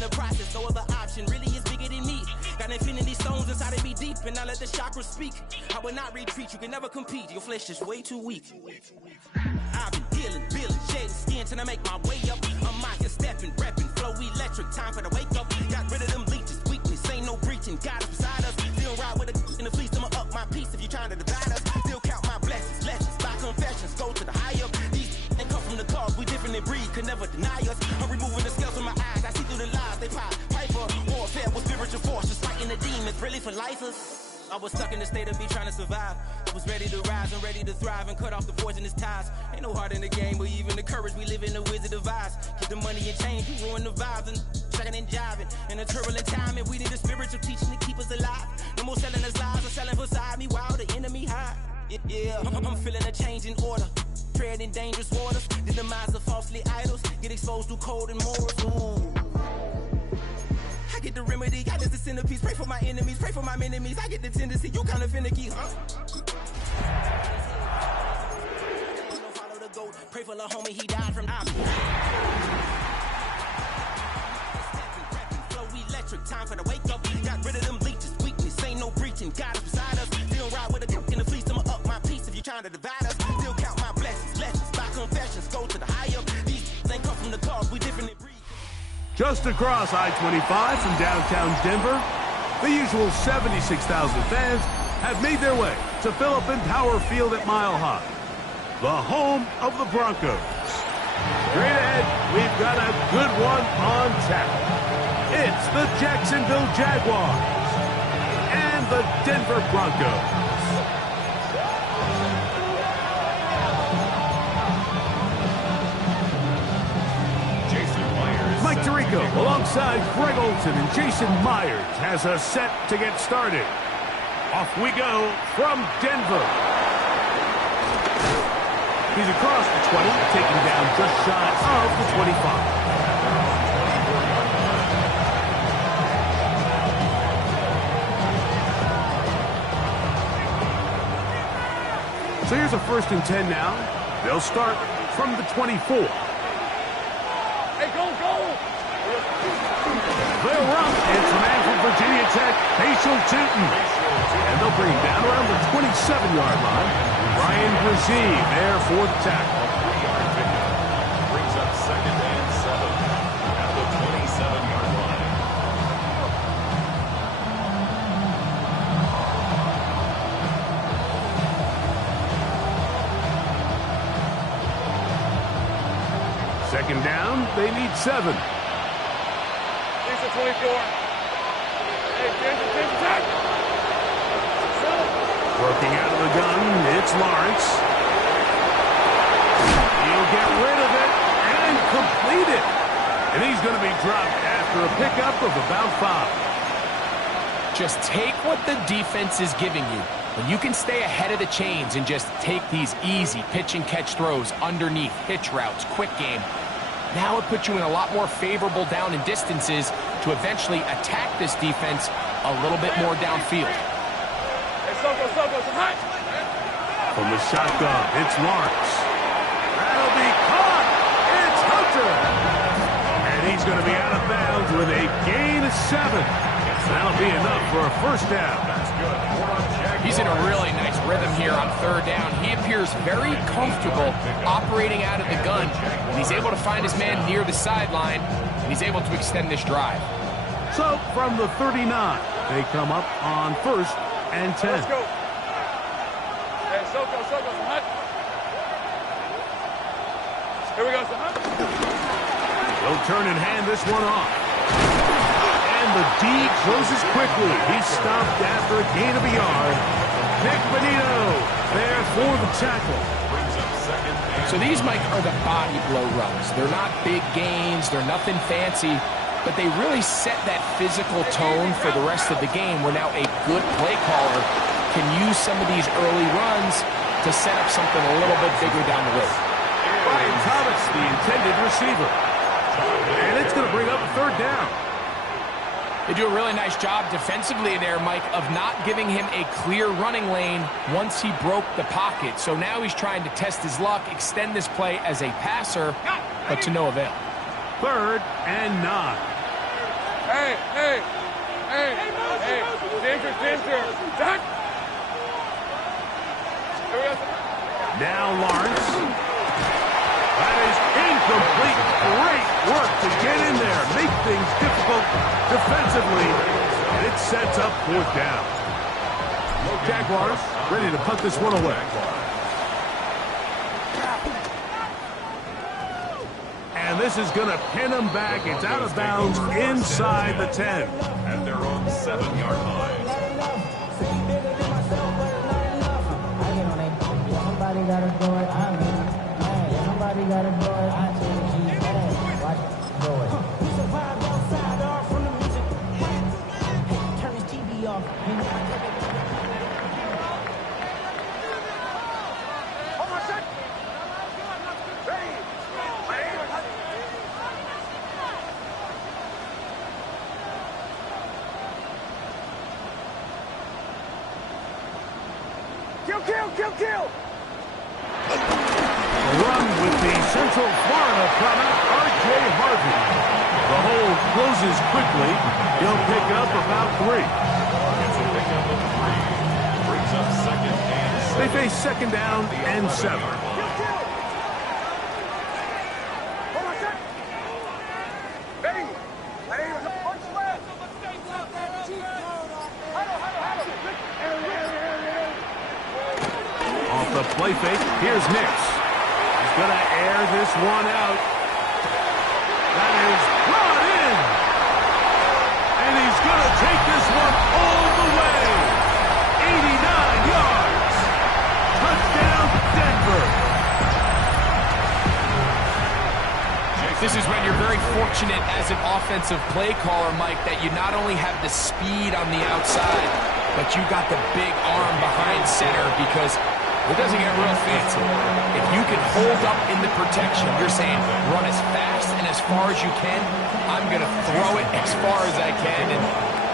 in the process, no other option really is bigger than me. Got infinity stones inside of me deep, and I let the chakras speak. I will not retreat, you can never compete. Your flesh is way too weak. I've been dealing, shedding skin till I make my way up. I'm out here stepping, repping, flow electric, time for the wake up. Got rid of them leeches, weakness, ain't no breaching. God is beside us, still ride with a in the fleece, I'ma up my piece if you trying to divide us. Still count my blessings, lessons, by confessions, go to the higher. These ain't come from the cause, we different in breed, could never deny us. I'm removing the scales from my eyes, I see through the lies, they pop. Piper, warfare with spiritual force, just fighting the demons, really for lifers. I was stuck in the state of me trying to survive. I was ready to rise and ready to thrive and cut off the poisonous ties. Ain't no heart in the game, but even the courage we live in the wizard of Oz. Get the money and change, we ruin the vibes and checking and jiving. In a turbulent time, and we need a spiritual teaching to keep us alive. No more selling us lies or selling beside me while the enemy hide. Yeah, I'm feeling a change in order. Treading dangerous waters. The demise of falsely idols. Get exposed through code and morals. Ooh. I get the remedy, God is the centerpiece. Pray for my enemies, pray for my enemies. I get the tendency, you kind of finicky, huh? Follow the goat, pray for the homie, he died from flow electric, time for the wake up. Got rid of them leeches, weakness, ain't no breaching. God is beside us, still ride with a in the fleece. I'ma up my piece if you trying to divide us. Still count my blessings, lessons, by confessions, go to the higher. These ain't come from the cause, we different in breed. Just across I-25 from downtown Denver, the usual 76,000 fans have made their way to Philip Power Field at Mile High, the home of the Broncos. Straight ahead, we've got a good one on tap. It's the Jacksonville Jaguars and the Denver Broncos. Mike Tirico, alongside Greg Olson and Jason Myers, has us set to get started. Off we go from Denver. He's across the 20, taking down just shy of the 25. So here's a 1st and 10 now. They'll start from the 24. They'll run. It's the man from Virginia Tech, Facial Tootin. And they'll bring him down around the 27-yard line. Ryan Brzee there for the tackle. Brings up 2nd and 7 at the 27-yard line. Second down, they need 7. 24. Hey, working out of the gun, it's Lawrence. He'll get rid of it and complete it. And he's going to be dropped after a pickup of about 5. Just take what the defense is giving you. When you can stay ahead of the chains and just take these easy pitch and catch throws underneath, hitch routes, quick game, now it puts you in a lot more favorable down and distances to eventually attack this defense a little bit more downfield. From the shotgun, it's Lawrence. That'll be caught. It's Hunter. And he's going to be out of bounds with a gain of 7. That'll be enough for a 1st down. He's in a really nice rhythm here on 3rd down. He appears very comfortable operating out of the gun. And he's able to find his man near the sideline, and he's able to extend this drive. So from the 39, they come up on 1st and 10. Let's go. Hey, Soko, Hunt. Here we go, Hunt. They'll turn and hand this one off. And the D closes quickly. He's stopped after a gain of a yard. Nick Benito there for the tackle. So these, Mike, are the body blow runs. They're not big gains. They're nothing fancy. But they really set that physical tone for the rest of the game where now a good play caller can use some of these early runs to set up something a little bit bigger down the road. Brian Thomas, the intended receiver. And it's going to bring up a 3rd down. They do a really nice job defensively there, Mike, of not giving him a clear running lane once he broke the pocket. So now he's trying to test his luck, extend this play as a passer, but to no avail. 3rd and 9. Danger. Done. Now Lawrence. That is incomplete. Great work to get in there. Make things difficult defensively. And it sets up 4th down. Jaguars ready to punt this one away. And this is going to pin them back. It's out of bounds inside the 10. At their own 7-yard line. Somebody gotta do it. I mean, hey, somebody gotta do it. I change these. Hey, watch it. Do it. We survived outside off from the music. Hey, turn this TV off. Hold on a sec. Kill. Run with the Central Florida product, R.J. Harvey. The hole closes quickly. He'll pick up about 3. It's a pickup of 3. Brings up 2nd and 7. They face 2nd down and 7. Hold on a sec. Hey, there's a punch left. Off the play fake, here's Nix. He's going to air this one out. That is brought in. And he's going to take this one all the way. 89 yards. Touchdown, Denver. This is when you're very fortunate as an offensive play caller, Mike, that you not only have the speed on the outside, but you got the big arm behind center, because it doesn't get real fancy. If you can hold up in the protection, you're saying run as fast and as far as you can. I'm going to throw it as far as I can. And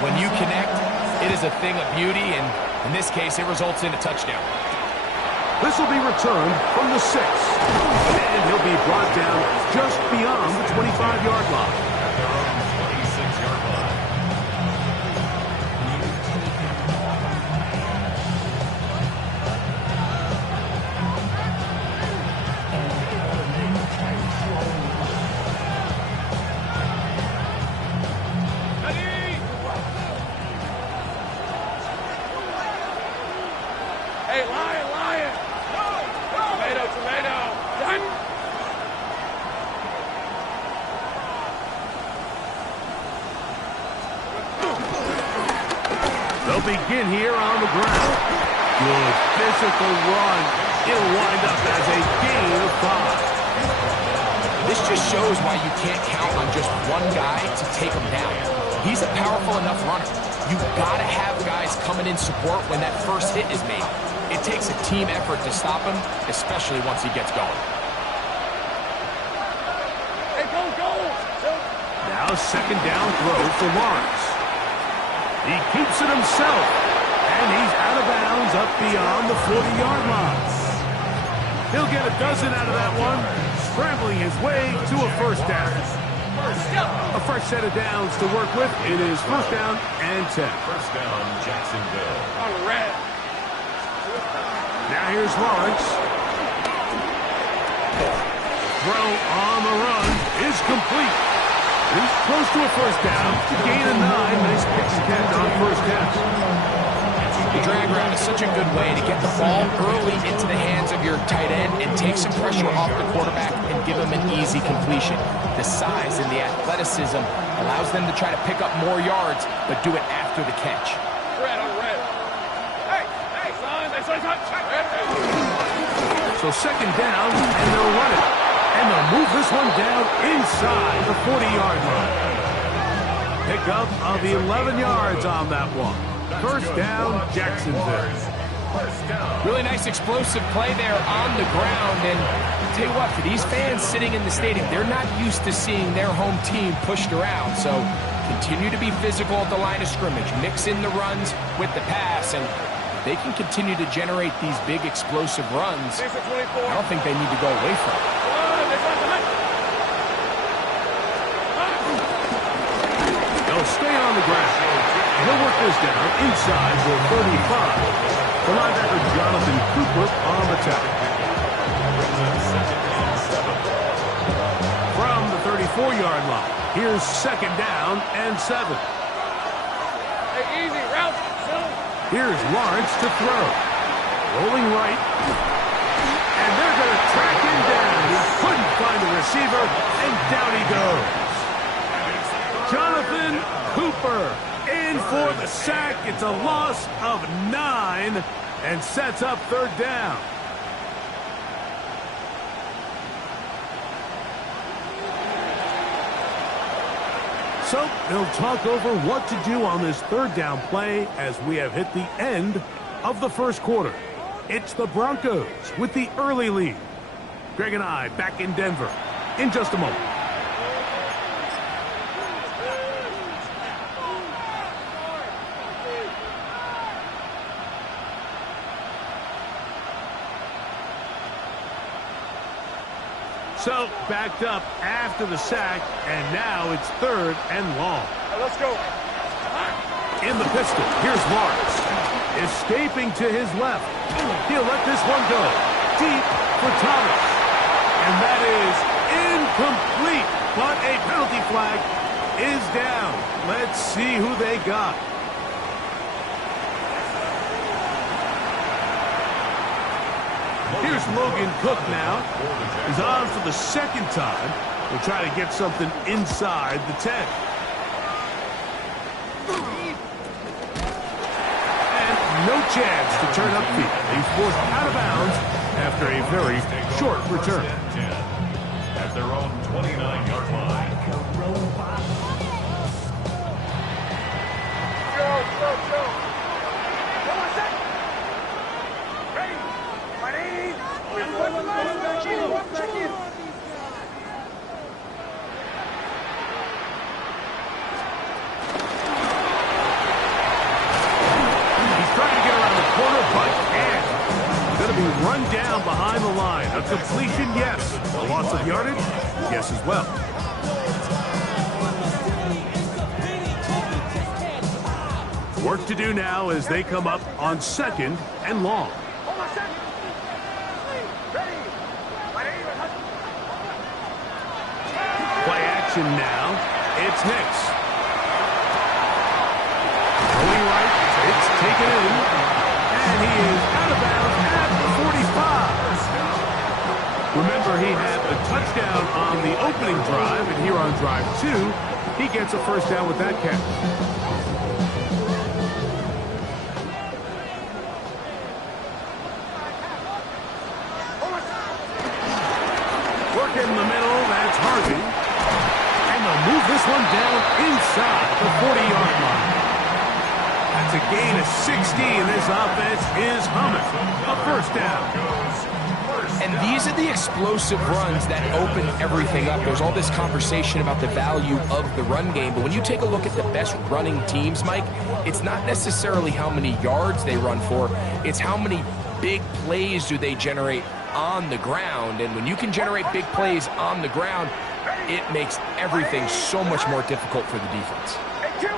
when you connect, it is a thing of beauty. And in this case, it results in a touchdown. This will be returned from the 6. And he'll be brought down just beyond the 25-yard line. At their own 26-yard line. Hey, lion. Tomato. Done. They'll begin here on the ground. Good physical run. It'll wind up as a gain of 5. This just shows why you can't count on just one guy to take him down. He's a powerful enough runner. You've got to have guys coming in support when that first hit is made. It takes a team effort to stop him, especially once he gets going. Hey, go. Now 2nd down throw for Lawrence. He keeps it himself, and he's out of bounds up beyond the 40-yard line. He'll get a dozen out of that one, scrambling his way to a 1st down. A fresh set of downs to work with. It is 1st down and 10. 1st down, Jacksonville. On the red. Now here's Lawrence. Throw on the run is complete. He's close to a 1st down. Gain of 9. Nice pick and catch on 1st catch. The drag route is such a good way to get the ball early into the hands of your tight end and take some pressure off the quarterback and give him an easy completion. The size and the athleticism allows them to try to pick up more yards, but do it after the catch. Red on red. Hey, son. So 2nd down, and they'll run it. And they'll move this one down inside the 40-yard line. Pickup of 11 yards on that one. 1st down, Jacksonville. Really nice explosive play there on the ground. And I'll tell you what, for these fans sitting in the stadium, they're not used to seeing their home team pushed around. So continue to be physical at the line of scrimmage. Mix in the runs with the pass, and they can continue to generate these big explosive runs. I don't think they need to go away from it. They'll stay the ground. And he'll work this down inside for 35. The linebacker Jonathan Cooper on the tackle. From the 34-yard line, here's 2nd down and 7. Hey, easy, route. Here's Lawrence to throw. Rolling right. And they're going to track him down. He couldn't find the receiver, and down he goes. Jonathan Cooper in for the sack. It's a loss of 9 and sets up 3rd down. So they'll talk over what to do on this 3rd down play as we have hit the end of the 1st quarter. It's the Broncos with the early lead. Greg and I back in Denver in just a moment. So, backed up after the sack, and now it's 3rd and long. Let's go. In the pistol, here's Lawrence. Escaping to his left. He'll let this one go. Deep for Thomas. And that is incomplete, but a penalty flag is down. Let's see who they got. Here's Logan Cook now. He's on for the 2nd time. We'll try to get something inside the 10. And no chance to turn upfield. He's forced out of bounds after a very short return. At their own 29-yard line. Go. Come on, set. Ready. My name. Walk back in. He's trying to get around the corner, but can't. Going to be run down behind the line. A completion, yes. A loss of yardage, yes as well. Work to do now as they come up on 2nd and long. Hold on, set. Ready. My name. Play action now. It's Hicks. Going right. It's taken in. And he is out of bounds at the 45. Remember, he had a touchdown on the opening drive, and here on drive 2, he gets a 1st down with that catch. In the middle, that's Harvey. And they'll move this one down inside the 40-yard line. That's a gain of 60. This offense is humming. A 1st down. And these are the explosive runs that open everything up. There's all this conversation about the value of the run game, but when you take a look at the best running teams, Mike, it's not necessarily how many yards they run for, it's how many big plays do they generate on the ground. And when you can generate big plays on the ground, it makes everything so much more difficult for the defense. Hey, kill.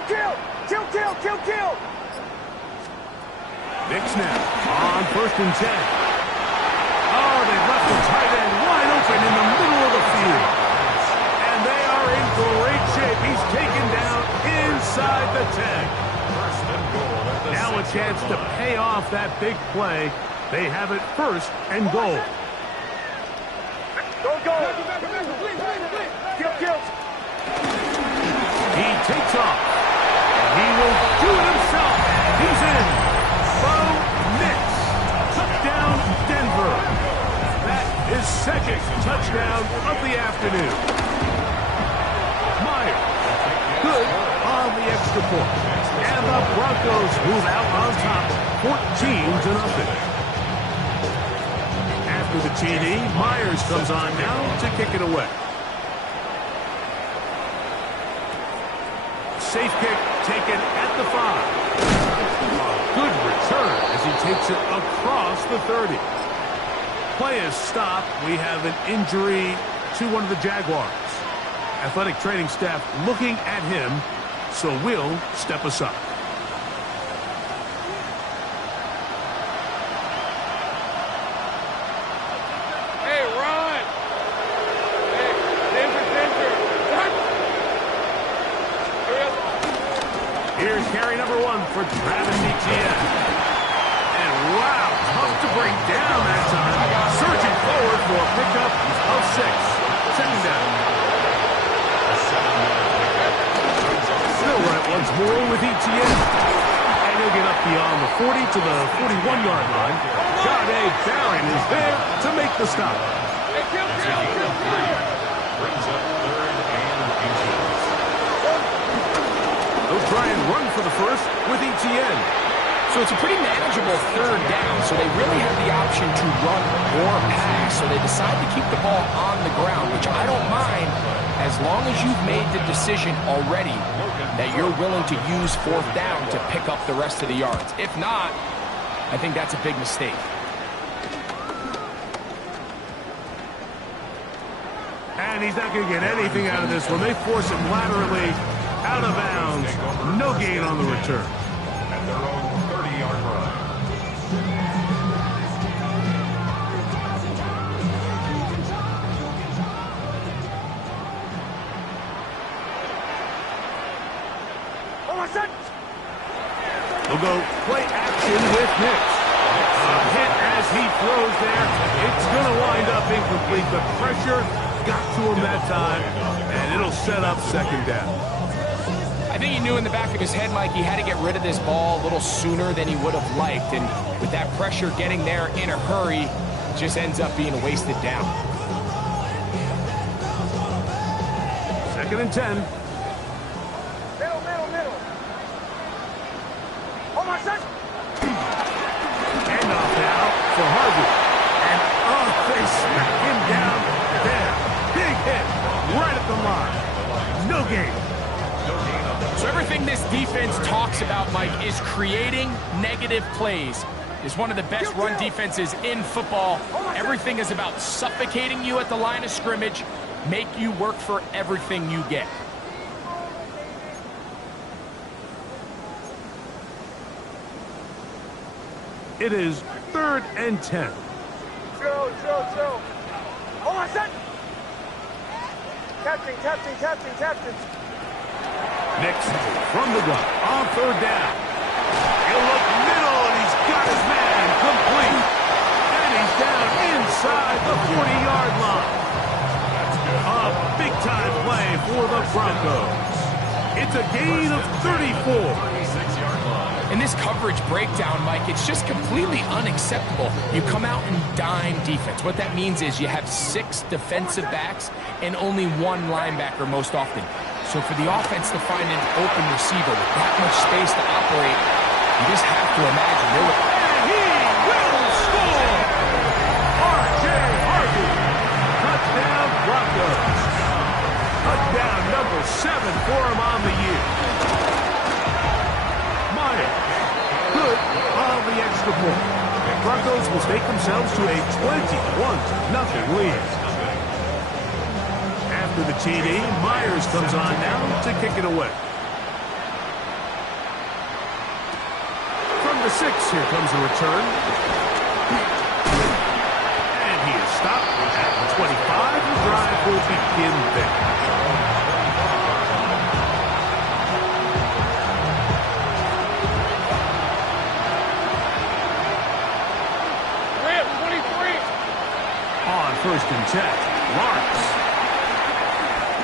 Knicks now on 1st and 10. Oh, they've left the tight end wide open in the middle of the field. And they are in great shape. He's taken down inside the 10. Now a chance to pay off that big play. They have it 1st and goal. Go. Kill. He takes off. And he will do it himself. He's in. Bo Nix. Touchdown, Denver. That is 2nd touchdown of the afternoon. Myers. Good on the extra point. And the Broncos move out on top 14-0. After the TD, Myers comes on now to kick it away. Safe kick taken at the 5. Good return as he takes it across the 30. Play is stopped. We have an injury to one of the Jaguars. Athletic training staff looking at him. so we'll step aside. Hey, run! Hey, danger! Here's carry number 1 for Travis Etienne. And wow, tough to bring down that time. Surging forward for a pickup of 6. Second down. Still right once more with Etienne. And he'll get up beyond the 40 to the 41-yard line. Jahdae Barron is there to make the stop. Hey, kill! Brings up 3rd and 18. They'll try and run for the first with Etienne. So it's a pretty manageable 3rd down, so they really have the option to run or pass. So they decide to keep the ball on the ground, which I don't mind as long as you've made the decision already that you're willing to use 4th down to pick up the rest of the yards. If not, I think that's a big mistake. And he's not going to get anything out of this one. They force him laterally out of bounds. No gain on the return. At their own 30-yard line. They'll go play action with Nix. A hit as he throws there. It's going to wind up incomplete. The pressure got to him that time, and it'll set up 2nd down. I think he knew in the back of his head, Mike, he had to get rid of this ball a little sooner than he would have liked. And with that pressure getting there in a hurry, it just ends up being a wasted down. 2nd and 10. Middle. Hold my son. Handoff now for Harvey. And they smack him down there. Big hit right at the line. No gain. So everything this defense talks about, Mike, is creating negative plays. It's one of the best run defenses in football. Everything is about suffocating you at the line of scrimmage, make you work for everything you get. It is 3rd and 10. Chill. Hold my son. Captain. Next from the gun on 3rd down. He'll look middle, and he's got his man complete. And he's down inside the 40-yard line. A big-time play for the Broncos. It's a gain of 34. 36-yard line. In this coverage breakdown, Mike, it's just completely unacceptable. You come out in dime defense. What that means is you have 6 defensive backs and only 1 linebacker most often. So for the offense to find an open receiver with that much space to operate, you just have to imagine they were... And he will score! R.J. Harvey. Touchdown Broncos. Touchdown number 7 for him on the year. Meyer. Good on the extra point. Broncos will take themselves to a 21-0 lead. After the TD, Myers comes on now to kick it away. From the 6, here comes the return. And he is stopped at the 25. The drive will begin there. On 1st and 10, Lawrence.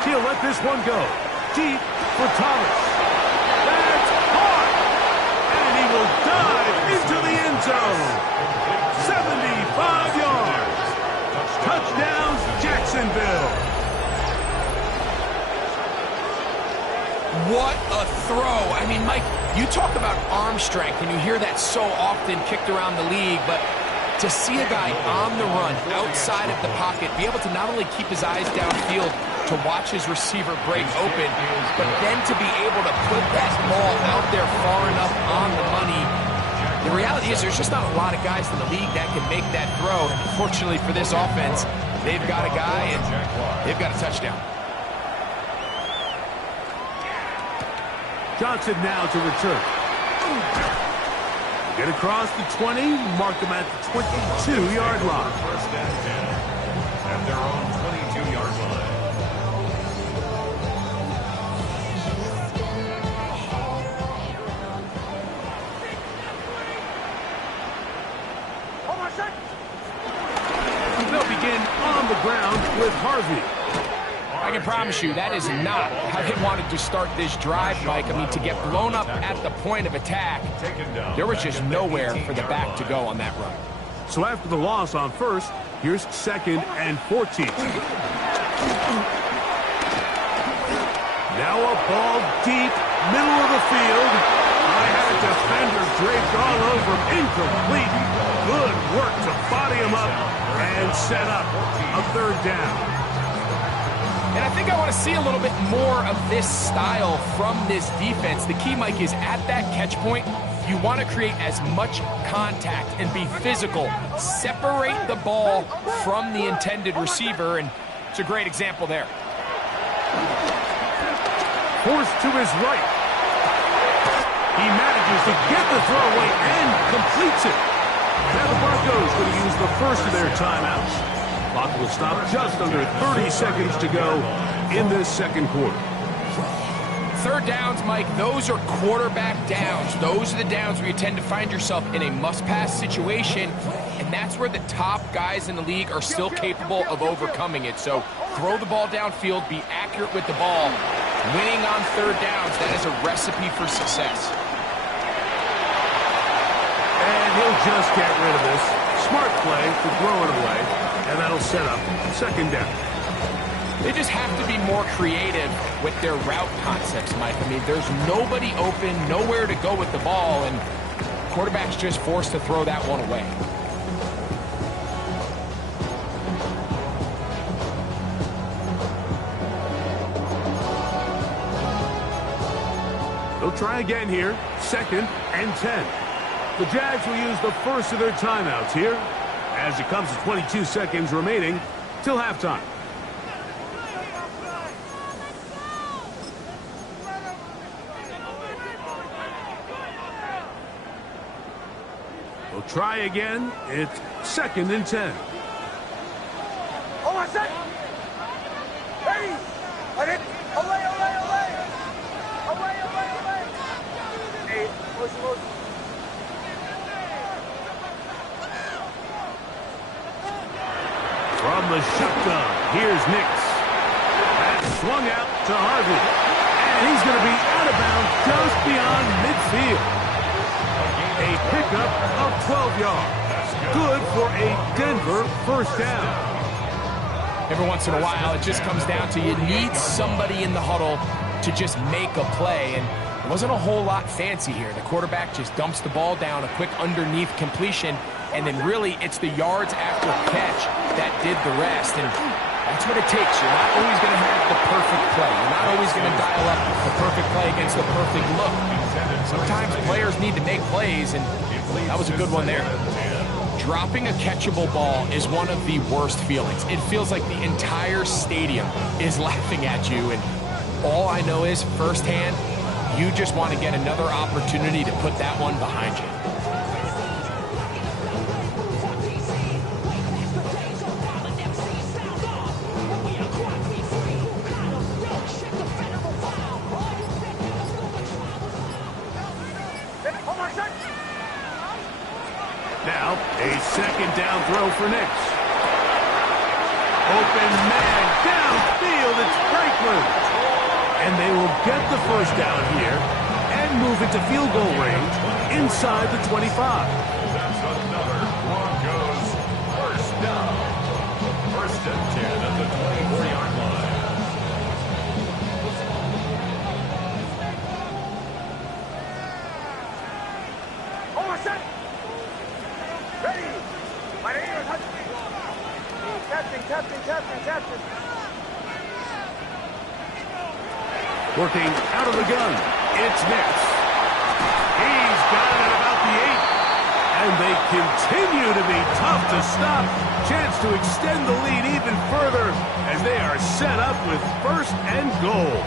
He'll let this one go. Deep for Thomas. That's hard. And he will dive into the end zone. 75 yards. Touchdown, Jacksonville. What a throw. I mean, Mike, you talk about arm strength, and you hear that so often kicked around the league, but to see a guy on the run, outside of the pocket, be able to not only keep his eyes downfield to watch his receiver break open, but then to be able to put that ball out there far enough on the money. The reality is there's just not a lot of guys in the league that can make that throw. And fortunately for this offense, they've got a guy and they've got a touchdown. Johnson now to return. Get across the 20, mark them at the 22-yard line. First and 10 at their own 22-yard line. They'll begin on the ground with Harvey. I can promise you that is not how they wanted to start this drive, Mike. I mean, to get blown up at the point of attack, there was just nowhere for the back to go on that run. So after the loss on first, here's 2nd and 14. Now a ball deep, middle of the field. I had a defender draped all over him, incomplete. Good work to body him up and set up a 3rd down. And I think I want to see a little bit more of this style from this defense. The key, Mike, is at that catch point, you want to create as much contact and be physical. Separate the ball from the intended receiver, and it's a great example there. Forced to his right. He manages to get the throw away and completes it. Now the Broncos going to use the first of their timeouts. Clock will stop just under 30 seconds to go in this 2nd quarter. 3rd downs, Mike, those are quarterback downs. Those are the downs where you tend to find yourself in a must-pass situation, and that's where the top guys in the league are still capable of overcoming it. So throw the ball downfield, be accurate with the ball. Winning on 3rd downs, that is a recipe for success. And he'll just get rid of this. Smart play to throw it away, and that'll set up 2nd down. They just have to be more creative with their route concepts, Mike. I mean, there's nobody open, nowhere to go with the ball, and quarterback's just forced to throw that one away. They'll try again here, 2nd and 10. The Jags will use the first of their timeouts here as it comes to 22 seconds remaining till halftime. They'll try again. It's 2nd and 10. Hold on a sec. Ready. Let it. Away, away, away. Away, away, away. Hey, motion, motion. From the shotgun, here's Nix. That's swung out to Harvey. And he's going to be out of bounds just beyond midfield. A pickup of 12 yards. Good for a Denver 1st down. Every once in a while, it just comes down to you need somebody in the huddle to just make a play. And it wasn't a whole lot fancy here. The quarterback just dumps the ball down, a quick underneath completion, and then really it's the yards after catch that did the rest. And that's what it takes. You're not always going to have the perfect play. You're not always going to dial up the perfect play against the perfect look. Sometimes players need to make plays, and that was a good one there. Dropping a catchable ball is one of the worst feelings. It feels like the entire stadium is laughing at you, and all I know is firsthand, you just want to get another opportunity to put that one behind you. Now, a 2nd down throw for Nix. Open man downfield, it's Franklin. And they will get the 1st down here and move it to field goal range inside the 25. That's another Broncos 1st down. 1st and 10 at the 24-yard line. Hold on a sec. Ready. My name is Hudson. Captain. Working out of the gun, it's Nix. He's got it at about the 8. And they continue to be tough to stop. Chance to extend the lead even further as they are set up with 1st and goal.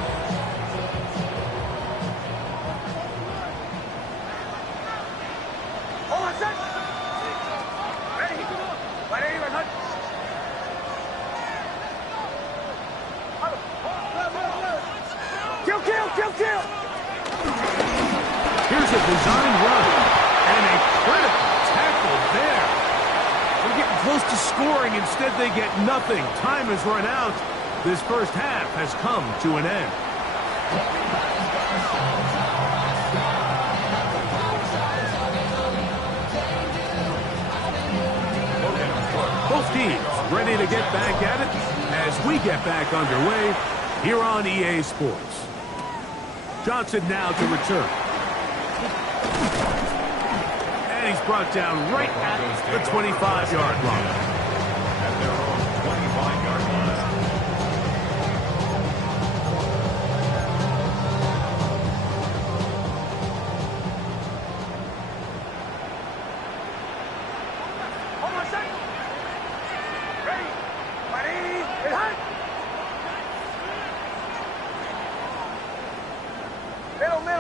Here's a design run. And a critical tackle there. They're getting close to scoring. Instead, they get nothing. Time has run out. This first half has come to an end. Both teams ready to get back at it as we get back underway here on EA Sports. Johnson now to return. And he's brought down right at the 25-yard line. At their own 25-yard line. Hold on a second. Ready? Ready? And hunt.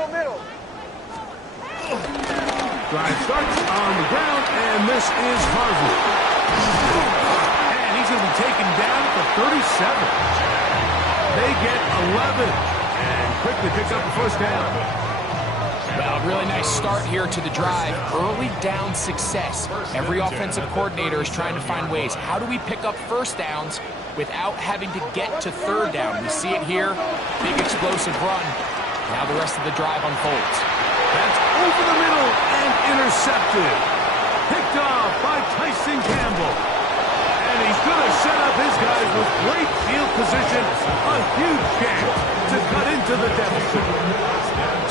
Middle. Drive starts on the ground, and this is Harvey. And he's going to be taken down at the 37. They get 11 and quickly pick up the first down. Well, really nice start here to the drive. Early down success. Every offensive coordinator is trying to find ways. How do we pick up first downs without having to get to third down? We see it here. Big explosive run. Now the rest of the drive unfolds. That's over the middle and intercepted. Picked off by Tyson Campbell. And he's going to set up his guys with great field position. A huge chance to cut into the deficit.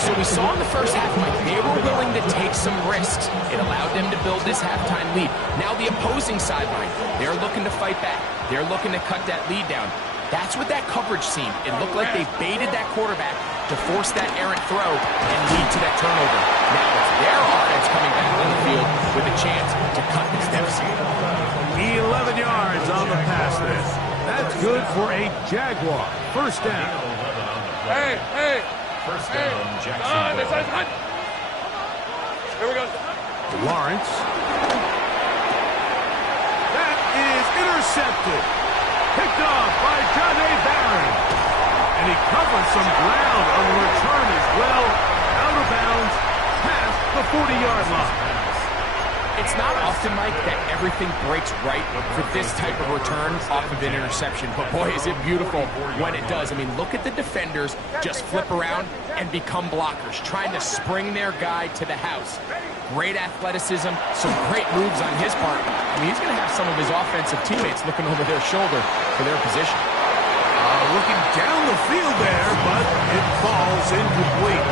So we saw in the first half, Mike, they were willing to take some risks. It allowed them to build this halftime lead. Now the opposing sideline, they're looking to fight back. They're looking to cut that lead down. That's what that coverage seemed. It looked like they baited that quarterback to force that errant throw and lead to that turnover. Now it's their offense coming back on the field with a chance to cut this deficit. 11 yards on the pass there. That's good for a Jaguar. First down. Hey. First down, Jacksonville. Here we go. Lawrence. That is intercepted. Picked off by John A. Barron. And he covers some ground on the return as well. Out of bounds, past the 40-yard line. It's not often, Mike, that everything breaks right for this type of return off of an interception. But boy, is it beautiful when it does. I mean, look at the defenders just flip around and become blockers, trying to spring their guy to the house. Great athleticism, some great moves on his part. I mean, he's going to have some of his offensive teammates looking over their shoulder for their position. Looking down the field there, but it falls incomplete.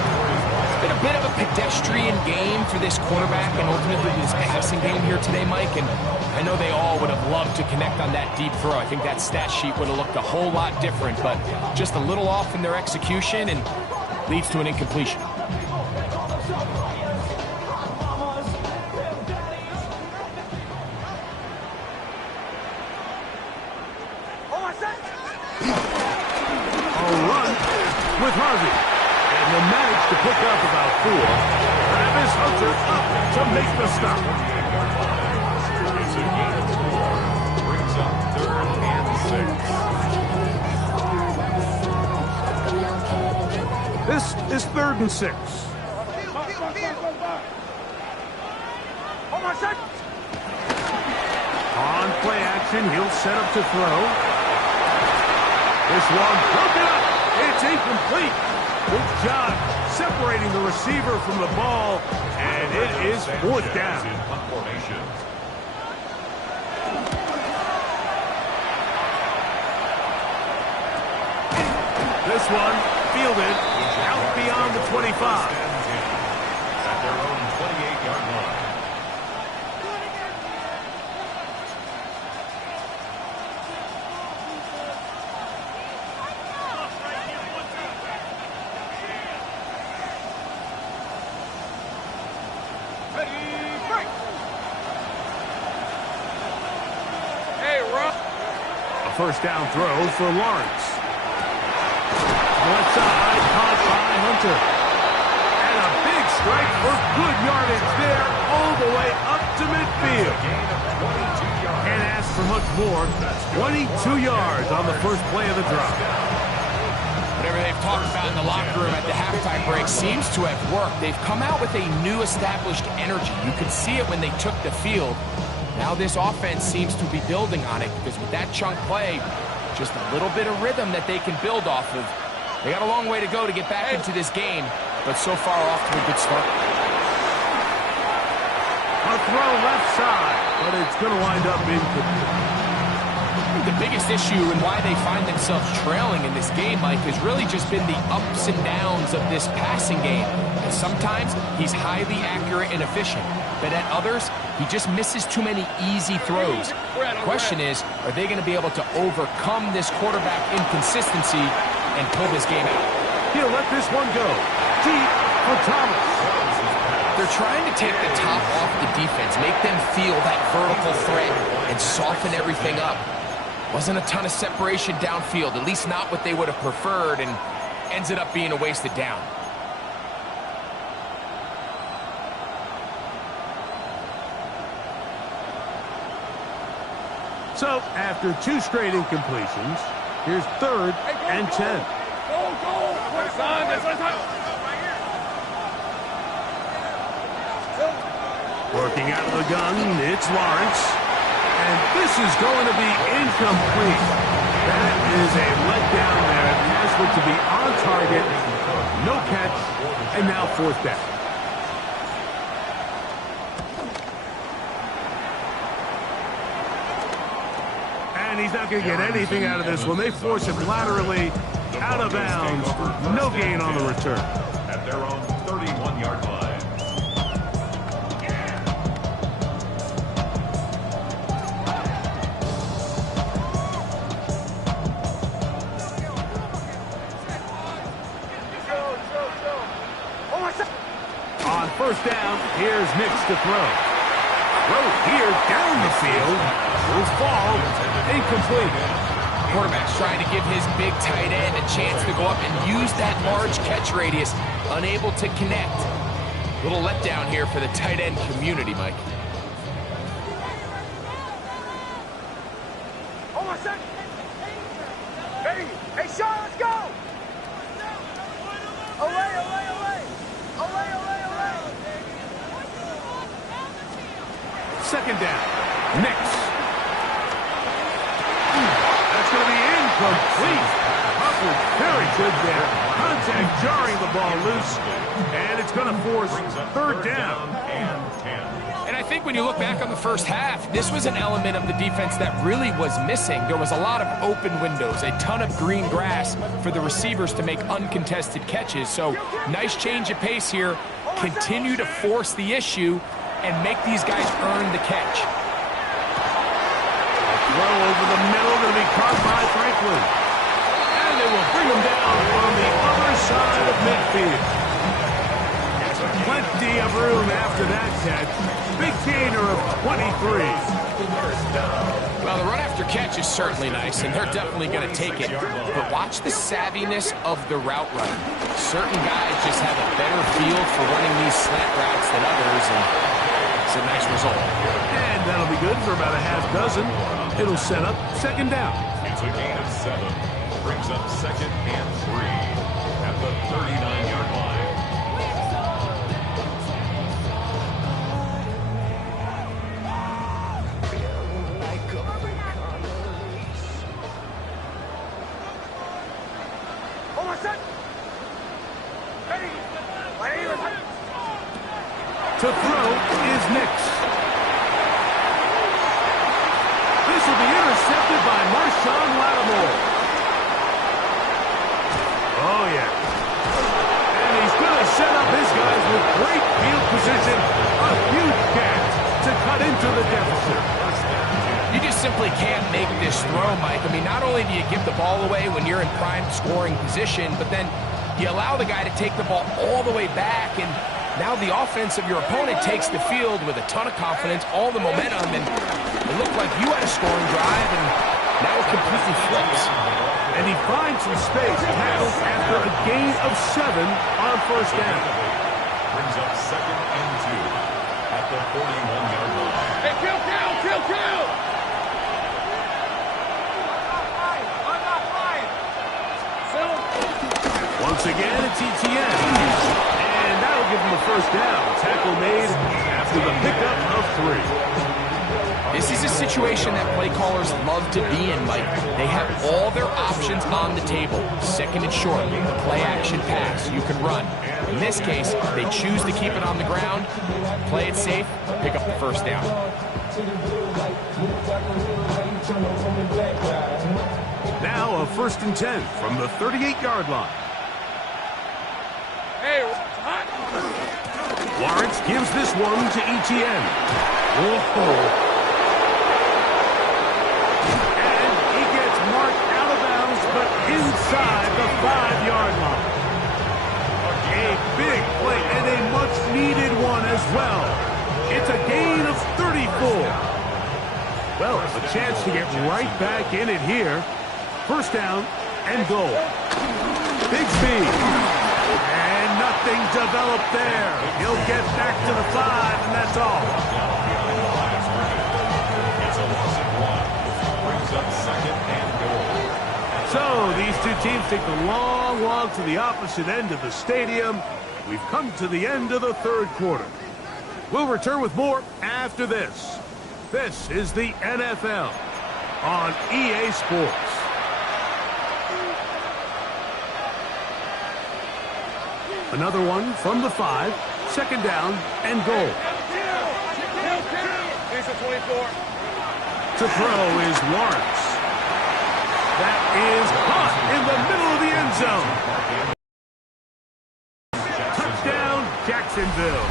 It's been a bit of a pedestrian game for this quarterback and ultimately this passing game here today, Mike. And I know they all would have loved to connect on that deep throw. I think that stat sheet would have looked a whole lot different, but just a little off in their execution and leads to an incompletion. With Harvey, and they managed to pick up about 4. Travis Hunter up to make the stop. It's a gain of 4. Brings up 3rd and 6. This is 3rd and 6. Hold on a second. On play action, he'll set up to throw. This one broken up. It's incomplete. Good job separating the receiver from the ball, and it is 4th down. This one fielded out beyond the 25. At their own 28-yard line. First down throw for Lawrence. Left side, caught by Hunter. And a big strike for good yardage there, all the way up to midfield. Can't ask for much more. 22 yards on the first play of the drive. Whatever whatever they've talked about in the locker room at the halftime break seems to have worked. They've come out with a new established energy. You could see it when they took the field. Now this offense seems to be building on it because with that chunk play, just a little bit of rhythm that they can build off of. They got a long way to go to get back into this game, but so far off to a good start. A throw left side, but it's going to wind up incomplete. The biggest issue and why they find themselves trailing in this game, Mike, has really just been the ups and downs of this passing game. And sometimes he's highly accurate and efficient, but at others, he just misses too many easy throws. The question is, are they going to be able to overcome this quarterback inconsistency and pull this game out? He'll let this one go. Deep for Thomas. They're trying to take the top off the defense, make them feel that vertical threat, and soften everything up. Wasn't a ton of separation downfield, at least not what they would have preferred, and ends it up being a wasted down. So, after 2 straight incompletions, here's 3rd and 10. Working out of the gun, it's Lawrence. And this is going to be incomplete. That is a letdown there. The pass looked to be on target. No catch. And now 4th down. And he's not going to get anything out of this one. They force him laterally out of bounds. No gain on the return. At their own 31-yard line. On 1st down, here's Nix to throw. Throw here down the field. Will fall. Incomplete. Quarterback's trying to give his big tight end a chance to go up and use that large catch radius. Unable to connect. Little letdown here for the tight end community, Mike. Hold on a second. Hey, Sean, let's go. Away. 2nd down. Nix. That's going to be incomplete. Coverage very good there. Contact jarring the ball loose. And it's going to force 3rd down. And I think when you look back on the first half, this was an element of the defense that really was missing. There was a lot of open windows, a ton of green grass for the receivers to make uncontested catches. So nice change of pace here. Continue to force the issue and make these guys earn the catch. A throw over the middle going to be caught by Franklin. And they will bring him down on the other side of midfield. Plenty of room after that catch. Big gainer of 23. Well, the run after catch is certainly nice, and they're definitely going to take it. But watch the savviness of the route running. Certain guys just have a better feel for running these slant routes than others, and it's a nice result. And that'll be good for about a half dozen. It'll set up 2nd down. It's a gain of 7. Brings up 2nd and 3 at the 39-yard line. To throw is Nix. This will be intercepted by Marshawn Lattimore. Oh, yeah. And he's going to set up his guys with great field position. A huge catch to cut into the deficit. You just simply can't make this throw, Mike. I mean, not only do you give the ball away when you're in prime scoring position, but then you allow the guy to take the ball all the way back, and now the offense of your opponent takes the field with a ton of confidence, all the momentum, and it looked like you had a scoring drive, and now it completely flips. And he finds some space, tackled after a gain of 7 on 1st down. Brings up 2nd and 2 at the 41-yard line. Hey, kill! I'm not flying. first down. Tackle made after the pickup of 3. This is a situation that play callers love to be in, Mike. They have all their options on the table. Second and short, the play action pass, you can run. In this case, they choose to keep it on the ground, play it safe, pick up the first down. Now a 1st and 10 from the 38-yard line. Lawrence gives this one to Etienne. Whoa. And he gets marked out of bounds, but inside the 5-yard line. A big play and a much-needed one as well. It's a gain of 34. Well, a chance to get right back in it here. First down and goal. Big speed. And nothing developed there. He'll get back to the 5, and that's all. It's a loss of 1. Brings up 2nd and goal. So these two teams take the long walk to the opposite end of the stadium. We've come to the end of the 3rd quarter. We'll return with more after this. This is the NFL on EA Sports. Another one from the 5, 2nd down and goal. To throw is Lawrence. That is caught in the middle of the end zone. Touchdown, Jacksonville.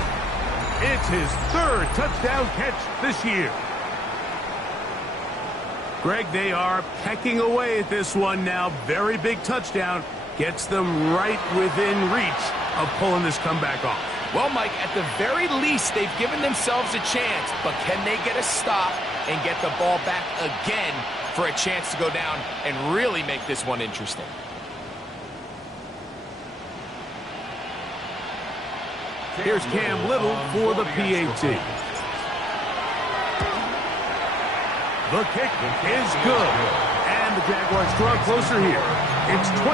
It's his 3rd touchdown catch this year. Greg, they are pecking away at this one now. Very big touchdown. Gets them right within reach of pulling this comeback off. Well, Mike, at the very least, they've given themselves a chance, but can they get a stop and get the ball back again for a chance to go down and really make this one interesting? Here's Cam Little for the PAT. The kick is good. And the Jaguars draw closer here. It's 21-14.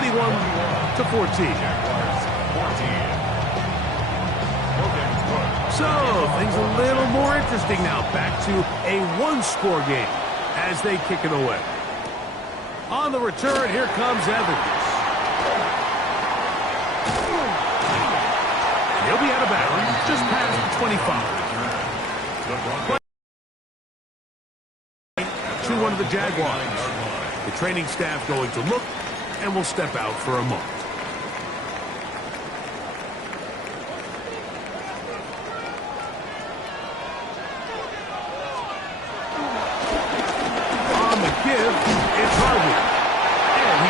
So, things a little more interesting now. Back to a 1-score game as they kick it away. On the return, here comes Evans. He'll be out of bounds just past the 25. To one of the Jaguars. The training staff going to look and will step out for a moment.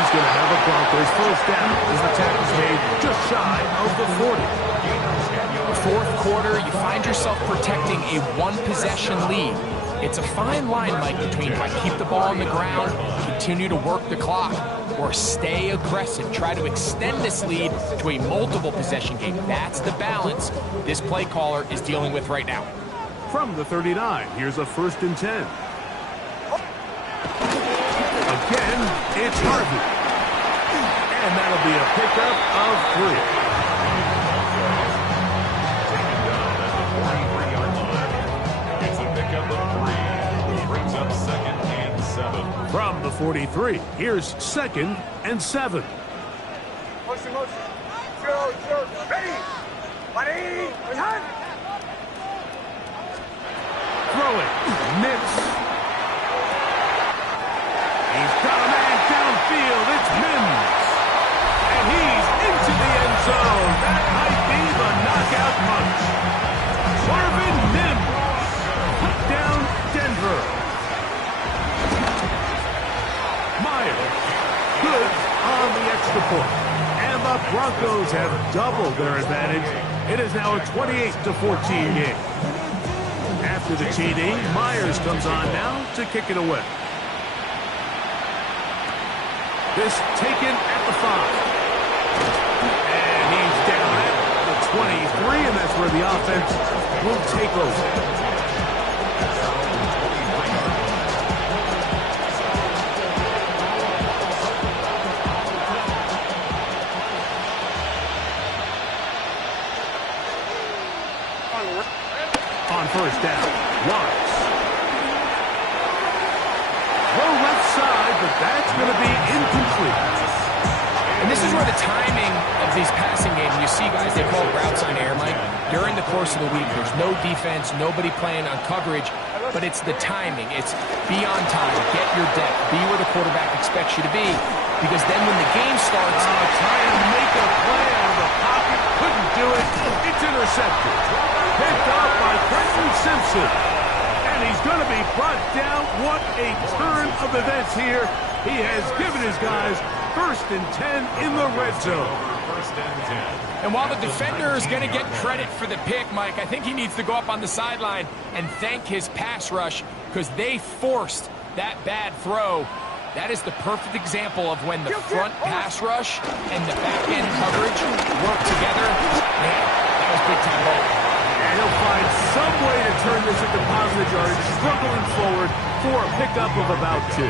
Going to have a Broncos first down as the tackle's made just shy of the 40. 4th quarter, you find yourself protecting a 1-possession lead. It's a fine line, Mike, between keep the ball on the ground, continue to work the clock, or stay aggressive, try to extend this lead to a multiple possession game. That's the balance this play caller is dealing with right now. From the 39, here's a 1st and 10. Again, it's Harvey. And that'll be a pickup of 3. Taken down at the 43-yard line. It's a pickup of 3. Brings up 2nd and 7. From the 43, here's 2nd and 7. Motion. Sure. Ready. Buddy. Throw it. Miss. He's got a man downfield. It's Mims. And he's into the end zone. That might be the knockout punch. Marvin Mims. Touchdown, Denver. Myers. Good on the extra point. And the Broncos have doubled their advantage. It is now a 28-14 game. After the TD, Myers comes on now to kick it away. This taken at the 5. And he's down at the 23, and that's where the offense will take over. On first down, Lawrence. Throw left side, but that's going to be incomplete. And this is where the timing of these passing games, you see guys, they call routes on air, Mike. During the course of the week, there's no defense, nobody playing on coverage, but it's the timing. It's be on time, get your depth, be where the quarterback expects you to be, because then when the game starts... trying to make a play out of the pocket, couldn't do it. It's intercepted. Picked up by Preston Simpson. And he's going to be brought down. What a turn of events here. He has given his guys 1st and 10 in the red zone. 1st and 10. And while the defender is going to get credit for the pick, Mike, I think he needs to go up on the sideline and thank his pass rush because they forced that bad throw. That is the perfect example of when the front pass rush and the back-end coverage work together. Man, that was big-time ball. And he'll find some way to turn this into positive yardage, struggling forward for a pickup of about 2.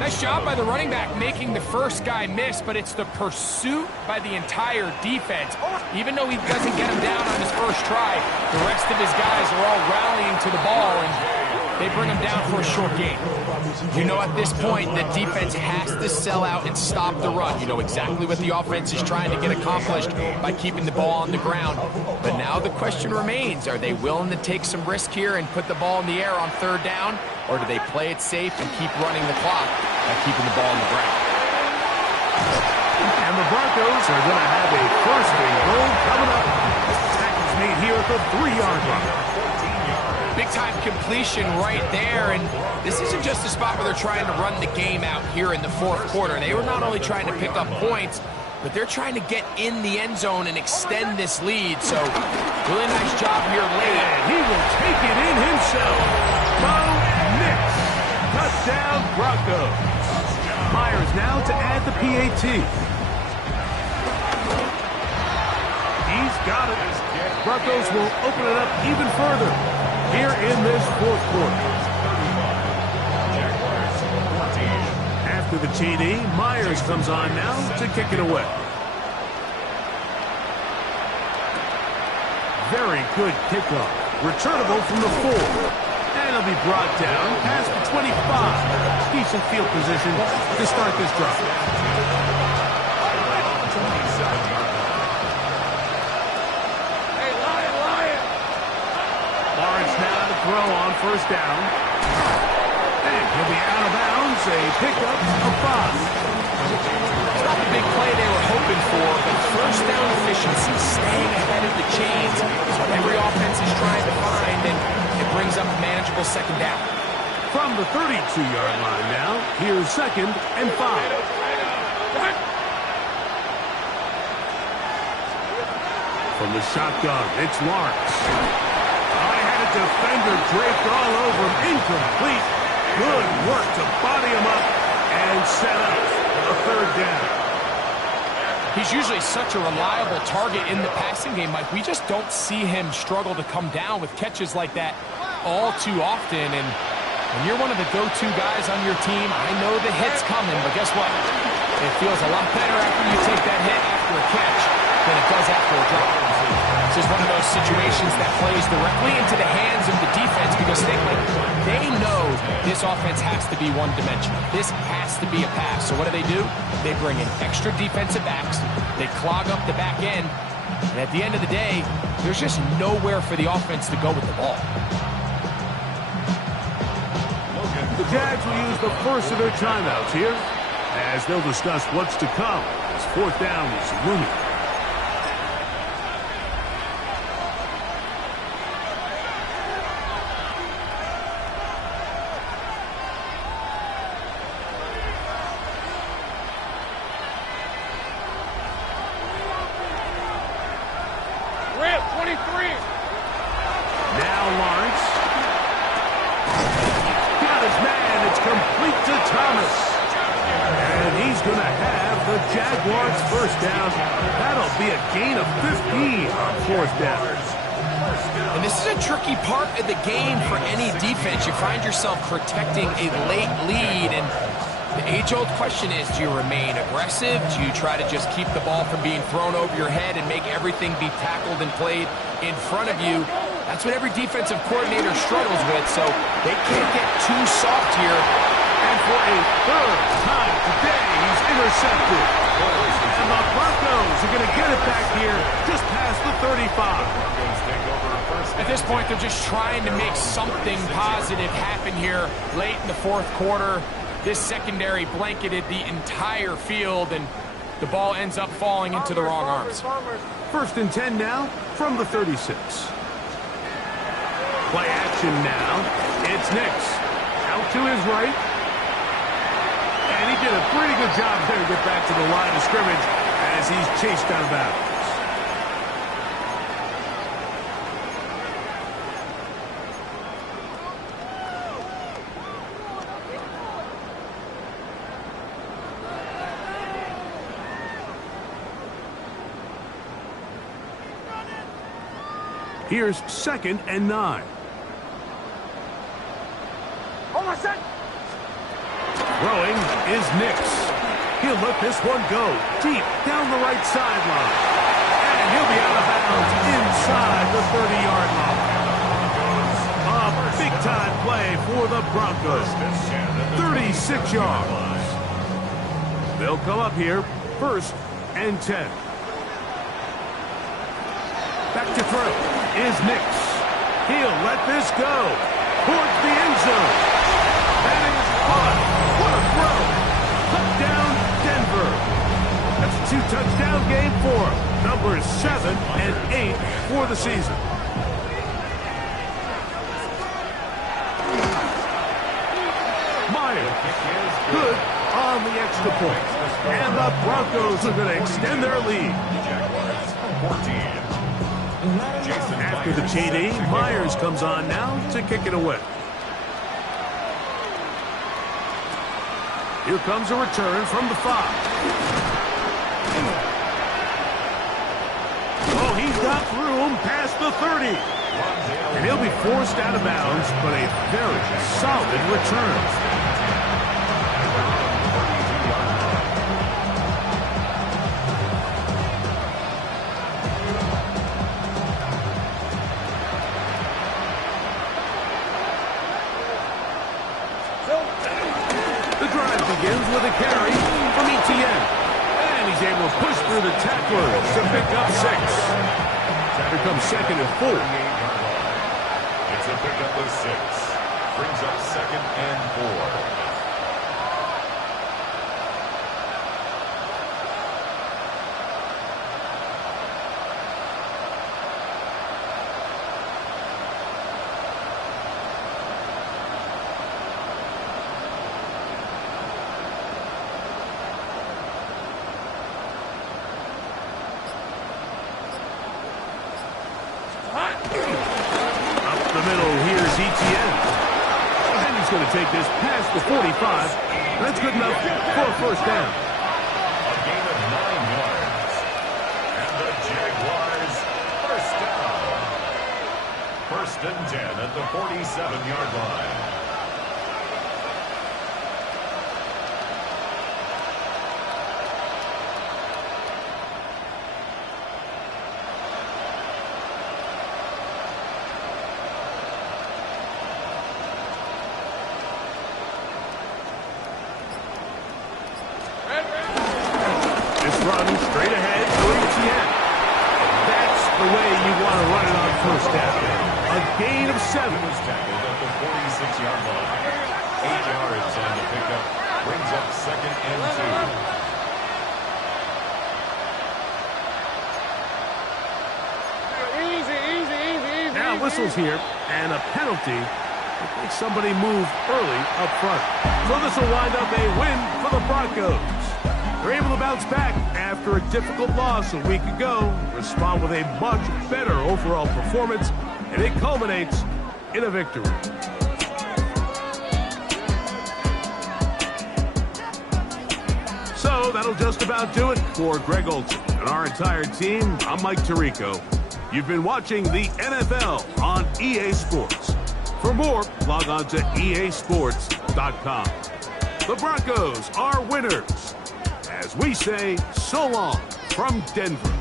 Nice job by the running back making the first guy miss, but it's the pursuit by the entire defense. Even though he doesn't get him down on his first try, the rest of his guys are all rallying to the ball, and they bring him down for a short gain. You know at this point, the defense has to sell out and stop the run. You know exactly what the offense is trying to get accomplished by keeping the ball on the ground. But now the question remains, are they willing to take some risk here and put the ball in the air on 3rd down? Or do they play it safe and keep running the clock by keeping the ball on the ground? And the Broncos are going to have a 1st and goal coming up. Tackles made here at the 3-yard line. Big-time completion right there, and this isn't just a spot where they're trying to run the game out here in the 4th quarter. They were not only trying to pick up points, but they're trying to get in the end zone and extend this lead. So, really nice job here late. And he will take it in himself. Bo Nix. Touchdown, Broncos. Myers now to add the PAT. He's got it. Broncos will open it up even further here in this 4th quarter. After the TD, Myers comes on now to kick it away. Very good kickoff. Returnable from the 4. And it'll be brought down past the 25. Decent field position to start this drive. Throw on 1st down. And he'll be out of bounds. A pickup of 5. It's not the big play they were hoping for, but 1st down efficiency, staying ahead of the chains, is what every offense is trying to find, and it brings up a manageable 2nd down. From the 32-yard line now, here's 2nd and 5. From the shotgun, it's Lawrence. Defender draped all over him. Incomplete. Good work to body him up and set up a 3rd down. He's usually such a reliable target in the passing game, Mike. We just don't see him struggle to come down with catches like that all too often. And when you're one of the go-to guys on your team, I know the hit's coming, but guess what? It feels a lot better after you take that hit after a catch than it does after a drop. This is one of those situations that plays directly into the hands of the defense because they know this offense has to be one-dimensional. This has to be a pass. So what do? They bring in extra defensive backs. They clog up the back end. And at the end of the day, there's just nowhere for the offense to go with the ball. The Jags will use the first of their timeouts here as they'll discuss what's to come. As 4th down is looming. Jaguars 1st down. That'll be a gain of 15 on 4th down. And this is a tricky part of the game for any defense. You find yourself protecting a late lead, and The age-old question is, do you remain aggressive? Do you try to just keep the ball from being thrown over your head and make everything be tackled and played in front of you? That's what every defensive coordinator struggles with, so they can't get too soft here. And for a third time today, he's intercepted. And the Broncos are going to get it back here just past the 35. At this point, they're just trying to make something positive happen here late in the fourth quarter. This secondary blanketed the entire field, and the ball ends up falling into the wrong arms. First and 10 now from the 36. Play action now. It's Nix. Out to his right. And he did a pretty good job there to get back to the line of scrimmage as he's chased out of bounds. Here's 2nd and 9. Hold on, set. Throwing is Nix. He'll let this one go deep down the right sideline. And he'll be out of bounds inside the 30-yard line. A big-time play for the Broncos. 36 yards. They'll come up here 1st and 10. Back to throw is Nix. He'll let this go towards the end zone. That is fun. What a throw. Touchdown, Denver. That's a 2-touchdown game for him. Numbers 7 and 8 for the season. Myers, good on the extra point. And the Broncos are going to extend their lead. Jaguars 14. After the TD, Myers comes on now to kick it away. Here comes a return from the 5. Oh, he's got room past the 30. And he'll be forced out of bounds, but a very solid return. With a carry from Etienne. And he's able to push through the tacklers to pick up 6. Here comes 2nd and 4. It's a pickup of 6. Brings up 2nd and 4. Going to take this past the 45. That's good enough for a first down. A gain of 9 yards. And the Jaguars first down. 1st and 10 at the 47-yard line. Run straight ahead to Etienne. That's the way you want to run it on first down. A gain of 7. He was tackled at the 46-yard line. 8 yards on the pickup. Brings up 2nd and 2. Easy. Now whistles here, and a penalty. It makes somebody move early up front. So this will wind up a win for the Broncos. They're able to bounce back after a difficult loss a week ago, respond with a much better overall performance, and it culminates in a victory. So that'll just about do it for Greg Olsen and our entire team. I'm Mike Tirico. You've been watching the NFL on EA Sports. For more, log on to easports.com. The Broncos are winners. As we say, so long from Denver.